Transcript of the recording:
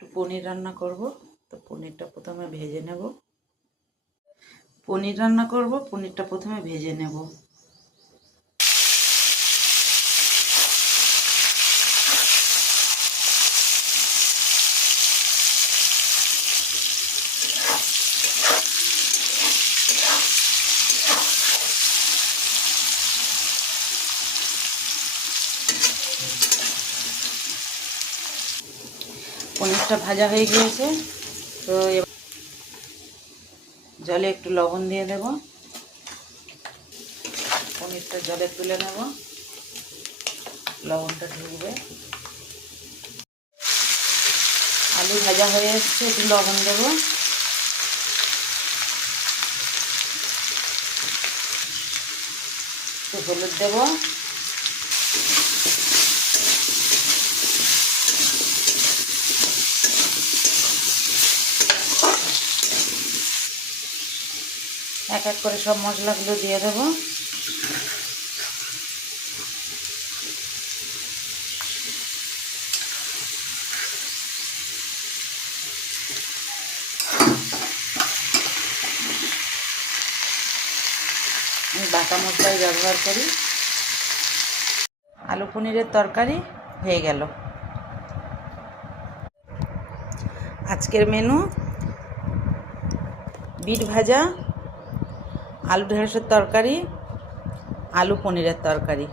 একটু পনির রান্না করব, তো পনিরটা প্রথমে ভেজে নেব। পনিরটা প্রথমে ভেজে নেব। পনিরটা ভাজা হয়ে গিয়েছে, তো জলে একটু লবণ দিয়ে দেব। পনিরটা জলে তুলে নেব, লবণটা ঢুকবে। আলু ভাজা হয়ে এসছে, একটু লবণ দেব। একটু হলুদ দেব। এক এক করে সব মশলাগুলো দিয়ে দেব। আমি বাটা মশলাই ব্যবহার করি। আলু পনিরের তরকারি হয়ে গেল। আজকের মেনু বিট ভাজা, আলু ঢেঁড়সের তরকারি, আলু পনিরের তরকারি।